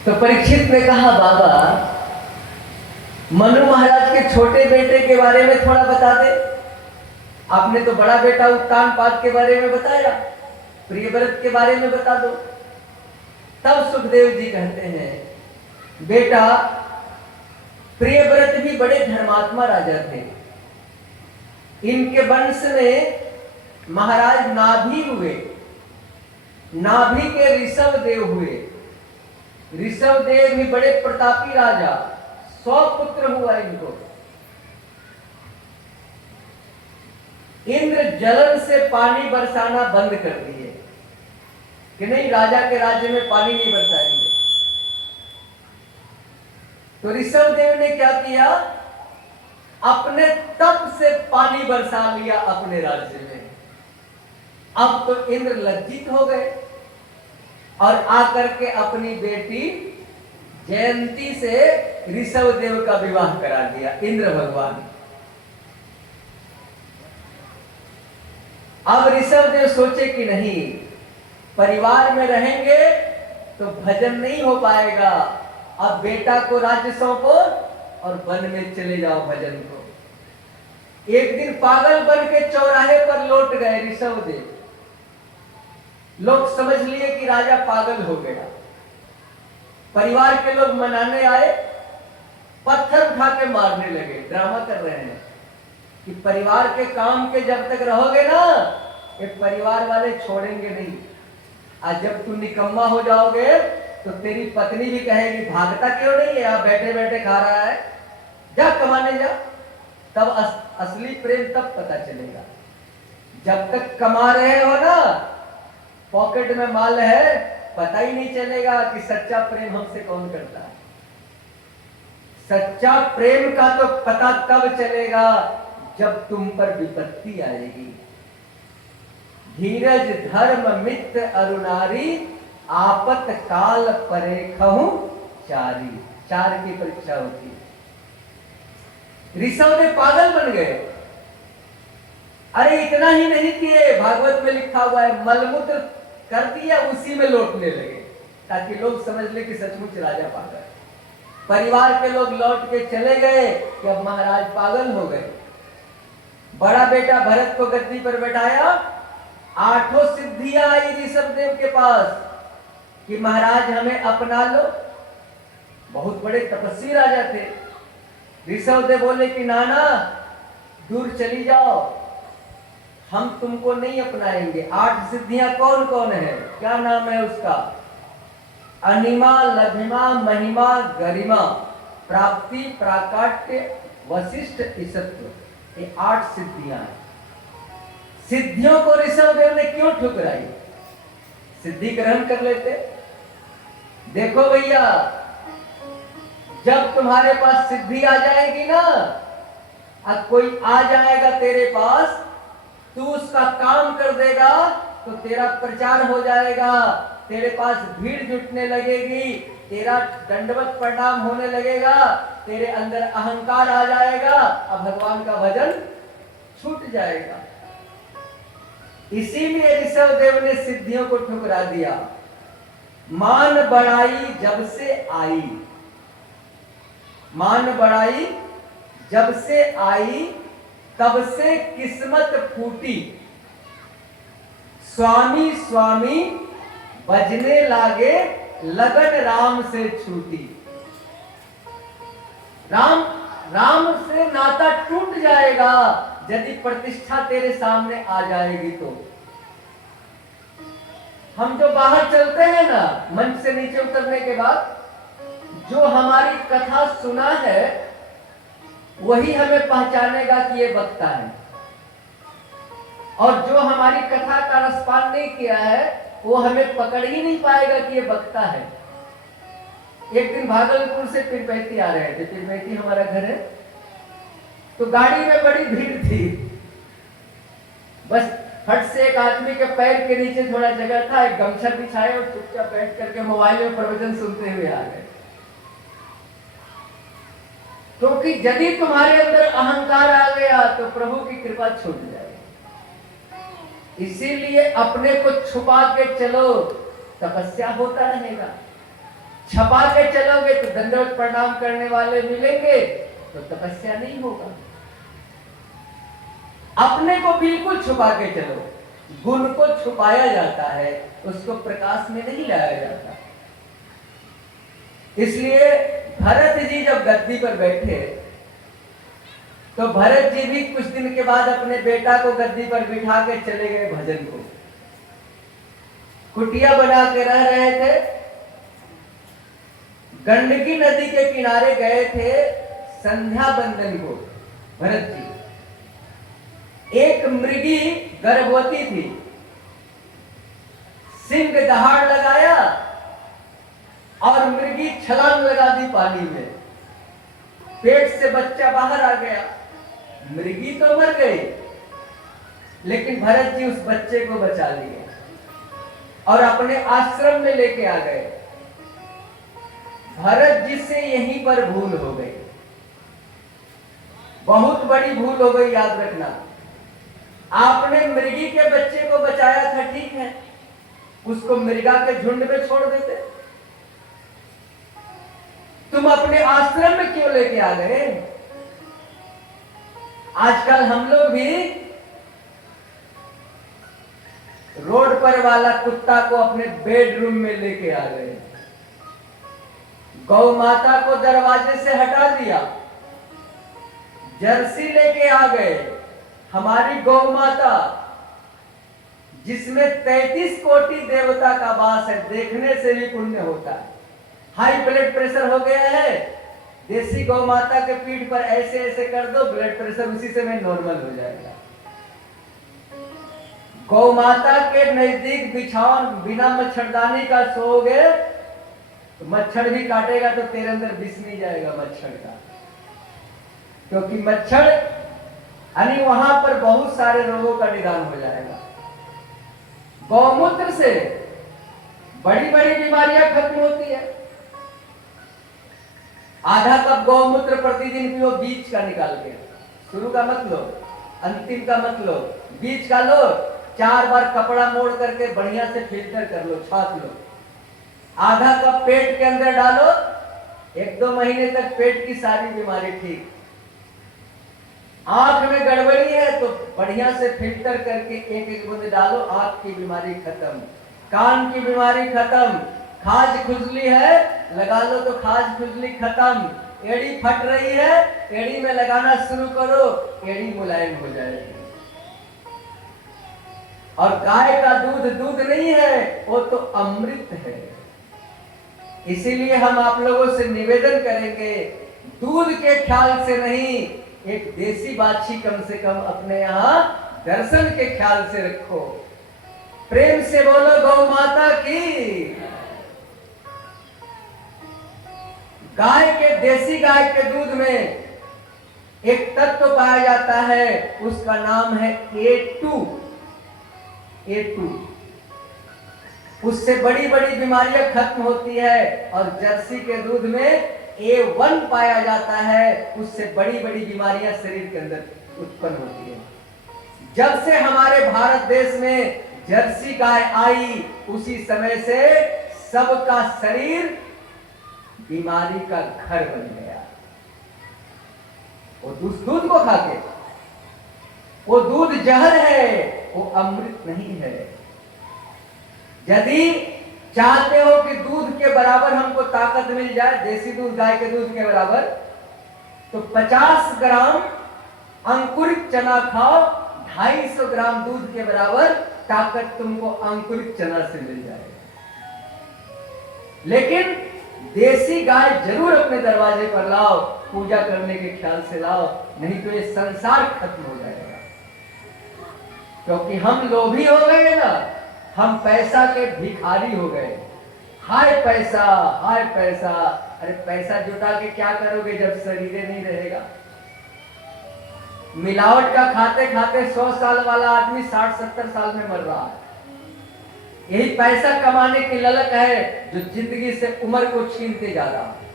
तो परीक्षित ने कहा, बाबा मनु महाराज के छोटे बेटे के बारे में थोड़ा बता दे। आपने तो बड़ा बेटा उत्तानपाद के बारे में बताया, प्रियव्रत के बारे में बता दो। तब सुखदेव जी कहते हैं, बेटा प्रियव्रत भी बड़े धर्मात्मा राजा थे। इनके वंश में महाराज नाभि हुए, नाभि के ऋषभ देव हुए। ऋषभ देव भी बड़े प्रतापी राजा, 100 पुत्र हुआ इनको। इंद्र जलन से पानी बरसाना बंद कर दिए कि नहीं, राजा के राज्य में पानी नहीं बरसाएंगे। तो ऋषभ देव ने क्या किया, अपने तप से पानी बरसा लिया अपने राज्य में। अब तो इंद्र लज्जित हो गए और आकर के अपनी बेटी जयंती से ऋषभ देव का विवाह करा दिया, इंद्र भगवान। अब ऋषभ देव सोचे कि नहीं, परिवार में रहेंगे तो भजन नहीं हो पाएगा। अब बेटा को राज्य सौंपो और वन में चले जाओ भजन को। एक दिन पागल बन के चौराहे पर लौट गए ऋषभ देव। लोग समझ लिए कि राजा पागल हो गया। परिवार के लोग मनाने आए, पत्थर उठा के मारने लगे। ड्रामा कर रहे हैं कि परिवार के काम के जब तक रहोगे ना, ये परिवार वाले छोड़ेंगे नहीं। आज जब तू निकम्मा हो जाओगे तो तेरी पत्नी भी कहेगी, भागता क्यों नहीं है, आप बैठे बैठे खा रहा है, जा कमाने जा। तब असली प्रेम तब पता चलेगा। जब तक कमा रहे हो ना, पॉकेट में माल है, पता ही नहीं चलेगा कि सच्चा प्रेम हमसे कौन करता है। सच्चा प्रेम का तो पता तब चलेगा जब तुम पर विपत्ति आएगी। धीरज धर्म मित्र अरुणारी, आपत काल परेखहु चारी। 4 की परीक्षा होती है। ऋषभ ने पागल बन गए। अरे इतना ही नहीं किए, भागवत में लिखा हुआ है, मलमूत्र कर दिया, उसी में लौटने लगे, ताकि लोग समझ ले कि सचमुच राजा पागल है। परिवार के लोग लौट के चले गए कि अब महाराज पागल हो गए। बड़ा बेटा भरत को गद्दी पर बैठाया। 8 सिद्धियां आई ऋषभ देव के पास कि महाराज हमें अपना लो। बहुत बड़े तपस्वी राजा थे। ऋषभ देव बोले कि नाना दूर चली जाओ, हम तुमको नहीं अपनाएंगे। 8 सिद्धियां कौन कौन है, क्या नाम है उसका? अनिमा, लघिमा, महिमा, गरिमा, प्राप्ति, प्राकाट्य, वशिष्ठ, ईशत्व। ये 8 सिद्धियां हैं। सिद्धियों को ऋषभ देव ने क्यों ठुकराई? सिद्धि ग्रहण कर लेते। देखो भैया, जब तुम्हारे पास सिद्धि आ जाएगी ना, अब कोई आ जाएगा तेरे पास, तू उसका काम कर देगा तो तेरा प्रचार हो जाएगा, तेरे पास भीड़ जुटने लगेगी, तेरा दंडवत प्रणाम होने लगेगा, तेरे अंदर अहंकार आ जाएगा, अब भगवान का भजन छूट जाएगा। इसीलिए ऋषभ देव ने सिद्धियों को ठुकरा दिया। मान बढ़ाई जब से आई, मान बढ़ाई जब से आई, तब से किस्मत फूटी। स्वामी स्वामी बजने लागे, लगन राम से छूटी। राम राम से नाता टूट जाएगा यदि प्रतिष्ठा तेरे सामने आ जाएगी। तो हम जो बाहर चलते हैं ना, मंच से नीचे उतरने के बाद, जो हमारी कथा सुना है वही हमें पहचानेगा कि ये वक्ता है, और जो हमारी कथा का रसपान नहीं किया है वो हमें पकड़ ही नहीं पाएगा कि ये वक्ता है। एक दिन भागलपुर से पिरपैती आ रहे थे, पिरपैती हमारा घर है, तो गाड़ी में बड़ी भीड़ थी। बस फट से एक आदमी के पैर के नीचे थोड़ा जगह था, एक गमछा बिछाए और चुपचाप बैठ करके मोबाइल में प्रवचन सुनते हुए आ गए। क्योंकि यदि तुम्हारे अंदर अहंकार आ गया तो प्रभु की कृपा छूट जाएगी। इसीलिए अपने को छुपा के चलो, तपस्या होता रहेगा। छपा के चलोगे तो दंडवत प्रणाम करने वाले मिलेंगे, तो तपस्या नहीं होगा। अपने को बिल्कुल छुपा के चलो। गुण को छुपाया जाता है, उसको प्रकाश में नहीं लाया जाता। इसलिए भरत जी जब गद्दी पर बैठे तो भरत जी भी कुछ दिन के बाद अपने बेटा को गद्दी पर बिठा के चले गए भजन को। कुटिया बना के रह रहे थे, गंडकी नदी के किनारे गए थे संध्या बंदन को भरत जी। एक मृगी गर्भवती थी, सिंह दहाड़ लगाया और मृगी छलांग लगा दी पानी में, पेट से बच्चा बाहर आ गया। मृगी तो मर गई, लेकिन भरत जी उस बच्चे को बचा लिए और अपने आश्रम में लेके आ गए। भरत जी से यहीं पर भूल हो गई, बहुत बड़ी भूल हो गई। याद रखना, आपने मृगी के बच्चे को बचाया था, ठीक है, उसको मृगा के झुंड में छोड़ देते। तुम अपने आश्रम में क्यों लेके आ गए? आजकल हम लोग भी रोड पर वाला कुत्ता को अपने बेडरूम में लेके आ गए, गौ माता को दरवाजे से हटा दिया, जर्सी लेके आ गए। हमारी गौ माता जिसमें 33 कोटि देवता का वास है, देखने से भी पुण्य होता है। हाई ब्लड प्रेशर हो गया है, देसी गौ माता के पीठ पर ऐसे ऐसे कर दो, ब्लड प्रेशर उसी समय नॉर्मल हो जाएगा। गौ माता के नजदीक बिछाओ, बिना मच्छरदानी का सोओगे तो मच्छर भी काटेगा तो तेरे अंदर विष नहीं जाएगा मच्छर का, क्योंकि मच्छर यानी वहां पर बहुत सारे रोगों का निदान हो जाएगा। गौमूत्र से बड़ी बड़ी बीमारियां खत्म होती है। आधा कप गौमूत्र प्रतिदिन पियो, बीज का निकाल के, शुरू का मत लो, अंतिम का मत लो, बीज का लो। 4 बार कपड़ा मोड़ करके बढ़िया से फिल्टर कर लो, छाप लो। आधा कप पेट के अंदर डालो, 1-2 महीने तक पेट की सारी बीमारी ठीक। आंख में गड़बड़ी है तो बढ़िया से फिल्टर करके 1-1 बूंद डालो, आंख की बीमारी खत्म, कान की बीमारी खत्म। खाज खुजली है, लगा लो तो खाज खुजली खत्म। एड़ी फट रही है, एड़ी में लगाना शुरू करो, एड़ी मुलायम हो जाएगी। और गाय का दूध दूध नहीं है, वो तो अमृत है। इसीलिए हम आप लोगों से निवेदन करेंगे, दूध के ख्याल से नहीं, एक देसी बाछी कम से कम अपने यहाँ दर्शन के ख्याल से रखो। प्रेम से बोलो गौ माता की। गाय के, देसी गाय के दूध में एक तत्व पाया जाता है, उसका नाम है A2। उससे बड़ी बड़ी बीमारियां खत्म होती है। और जर्सी के दूध में A1 पाया जाता है, उससे बड़ी बड़ी बीमारियां शरीर के अंदर उत्पन्न होती है। जब से हमारे भारत देश में जर्सी गाय आई, उसी समय से सबका शरीर बीमारी का घर बन गया। वो दूध को खाके, वो दूध जहर है, वो अमृत नहीं है। यदि चाहते हो कि दूध के बराबर हमको ताकत मिल जाए, देसी दूध गाय के दूध के बराबर, तो 50 ग्राम अंकुरित चना खाओ, 250 ग्राम दूध के बराबर ताकत तुमको अंकुरित चना से मिल जाएगा। लेकिन देसी गाय जरूर अपने दरवाजे पर लाओ, पूजा करने के ख्याल से लाओ, नहीं तो ये संसार खत्म हो जाएगा। क्योंकि हम लोभी हो गए ना, हम पैसा के भिखारी हो गए। हाय पैसा, हाय पैसा। अरे पैसा जुटा के क्या करोगे जब शरीर नहीं रहेगा? मिलावट का खाते खाते 100 साल वाला आदमी 60-70 साल में मर रहा है। यही पैसा कमाने की ललक है जो जिंदगी से उम्र को छीनते जा रहा है।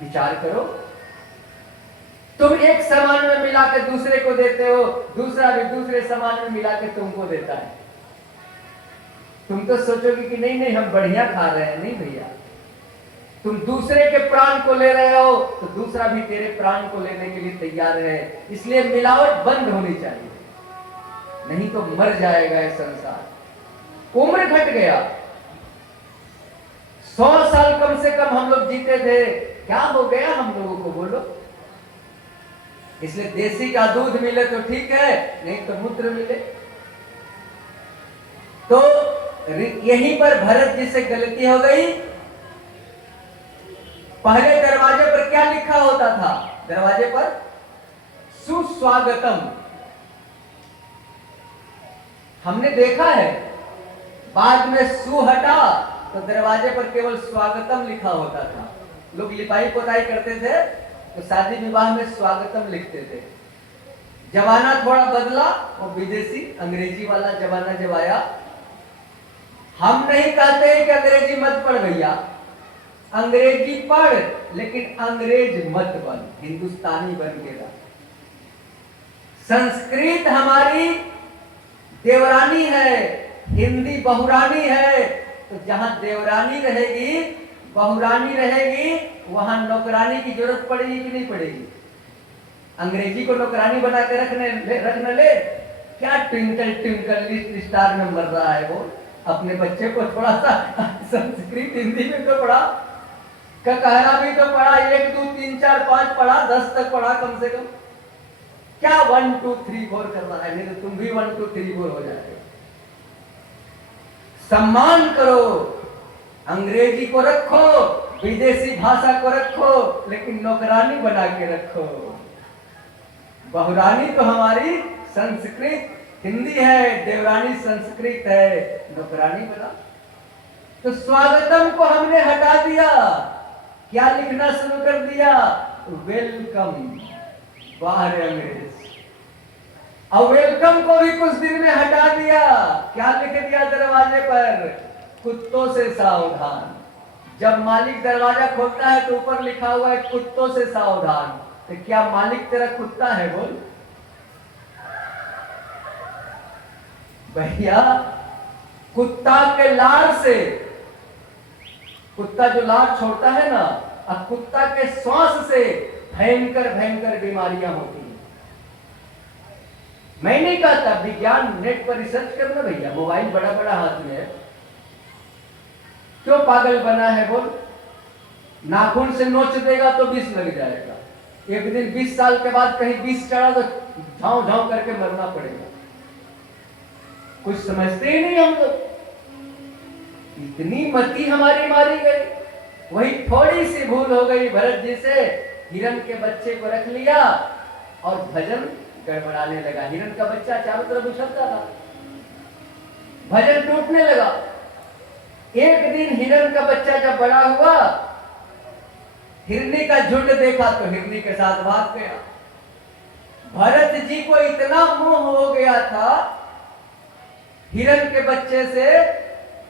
विचार करो, तुम एक सामान में मिला के दूसरे को देते हो, दूसरा भी दूसरे सामान में मिला के तुमको देता है। तुम तो सोचोगे कि नहीं नहीं हम बढ़िया खा रहे हैं। नहीं भैया, तुम दूसरे के प्राण को ले रहे हो तो दूसरा भी तेरे प्राण को लेने के लिए तैयार है। इसलिए मिलावट बंद होनी चाहिए, नहीं तो मर जाएगा ये संसार। उम्र घट गया, 100 साल कम से कम हम लोग जीते थे, क्या हो गया हम लोगों को बोलो। इसलिए देसी का दूध मिले तो ठीक है, नहीं तो मूत्र मिले। तो यहीं पर भरत जी से गलती हो गई। पहले दरवाजे पर क्या लिखा होता था? दरवाजे पर सुस्वागतम। हमने देखा है, बाद में सु हटा तो दरवाजे पर केवल स्वागतम लिखा होता था। लोग लिपाई पोताई करते थे तो शादी विवाह में स्वागतम लिखते थे। जमाना थोड़ा बदला, वो विदेशी अंग्रेजी वाला जमाना जब आया। हम नहीं कहते कि अंग्रेजी मत पढ़ भैया, अंग्रेजी पढ़, लेकिन अंग्रेज मत बन, हिंदुस्तानी बन के रह। संस्कृत हमारी देवरानी है, हिंदी बहुरानी है। तो जहां देवरानी रहेगी, बहुरानी रहेगी, वहां नौकरानी की जरूरत पड़ेगी कि नहीं पड़ेगी? अंग्रेजी को नौकरानी बना के रखने ले। क्या ट्विंकल ट्विंकल लिटिल स्टार में मर रहा है वो। अपने बच्चे को थोड़ा सा संस्कृत हिंदी में तो पढ़ा, कहरा भी तो पढ़ा, 1 2 3 4 5 पढ़ा, 10 तक पढ़ा कम से कम। क्या 1 2 3 4 कर रहा है? नहीं तो तुम भी 1 2 3 4 हो जाएगा। सम्मान करो, अंग्रेजी को रखो, विदेशी भाषा को रखो, लेकिन नौकरानी बना के रखो। बहुरानी तो हमारी संस्कृत हिंदी है, देवरानी संस्कृत है, नौकरानी बना। तो स्वागतम को हमने हटा दिया, क्या लिखना शुरू कर दिया? वेलकम। बाहर अंग्रेज। और वेलकम को भी कुछ दिन में हटा दिया, क्या लिख दिया दरवाजे पर? कुत्तों से सावधान। जब मालिक दरवाजा खोलता है तो ऊपर लिखा हुआ है कुत्तों से सावधान। तो क्या मालिक तेरा कुत्ता है? बोल भैया, कुत्ता के लार से, कुत्ता जो लार छोड़ता है ना, अब कुत्ता के श्वास से भयंकर भयंकर बीमारियां होती हैं। मैं नहीं कहता, विज्ञान नेट पर रिसर्च करना भैया, मोबाइल बड़ा बड़ा हाथ में है। क्यों पागल बना है बोल? नाखून से नोच देगा तो विष लग जाएगा। एक दिन 20 साल के बाद कहीं विष चढ़ा तो झाँव झाँव करके मरना पड़ेगा। कुछ समझते ही नहीं हम लोग। इतनी मति हमारी मारी गई। वही थोड़ी सी भूल हो गई भरत जी से, हिरण के बच्चे को रख लिया और भजन गड़बड़ाने लगा। हिरण का बच्चा चारों तरफ उछलता था, भजन टूटने लगा। एक दिन हिरण का बच्चा जब बड़ा हुआ, हिरनी का झुंड देखा तो हिरनी के साथ भाग गया। भरत जी को इतना मोह हो गया था हिरण के बच्चे से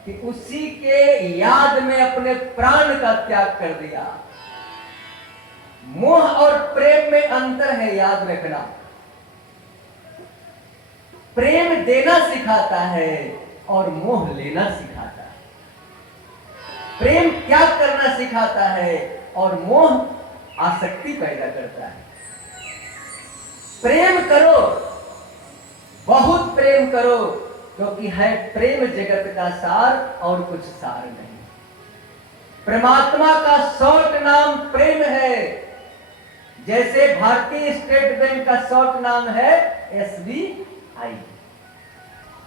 कि उसी के याद में अपने प्राण का त्याग कर दिया। मोह और प्रेम में अंतर है, याद रखना। प्रेम देना सिखाता है और मोह लेना सिखाता है। प्रेम त्याग करना सिखाता है और मोह आसक्ति पैदा करता है। प्रेम करो, बहुत प्रेम करो, क्योंकि है प्रेम जगत का सार और कुछ सार नहीं। परमात्मा का शॉर्ट नाम प्रेम है। जैसे भारतीय स्टेट बैंक का शॉर्ट नाम है SBI,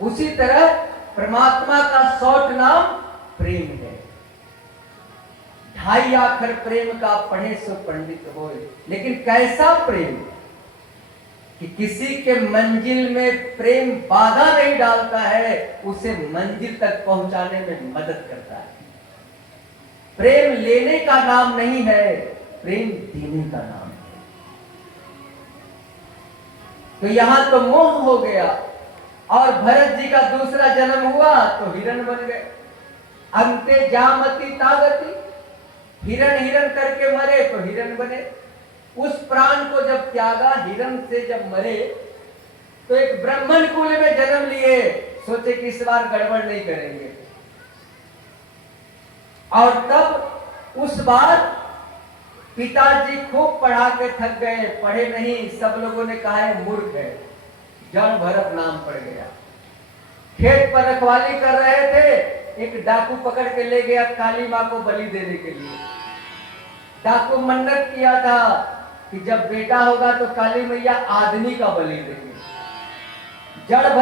उसी तरह परमात्मा का शॉर्ट नाम प्रेम है। 2.5 आखर प्रेम का पढ़े सो पंडित होए। लेकिन कैसा प्रेम कि किसी के मंजिल में प्रेम बाधा नहीं डालता है, उसे मंजिल तक पहुंचाने में मदद करता है। प्रेम लेने का नाम नहीं है, प्रेम देने का नाम है। तो यहां तो मोह हो गया और भरत जी का दूसरा जन्म हुआ तो हिरण बन गए। अंते जामति तागति, हिरण हिरण करके मरे तो हिरण बने। उस प्राण को जब त्यागा, हिरण से जब मरे, तो एक ब्राह्मण कुल में जन्म लिए। सोचे कि इस बार गड़बड़ नहीं करेंगे, और तब उस बार पिताजी खूब पढ़ा के थक गए, पढ़े नहीं, सब लोगों ने कहा है मूर्ख है, जड़ भरत नाम पड़ गया। खेत पर रखवाली कर रहे थे, एक डाकू पकड़ के ले गया काली माँ को बलि देने के लिए। डाकू मन्नत किया था कि जब बेटा होगा तो काली मैया आदमी का बलि देंगे। जड़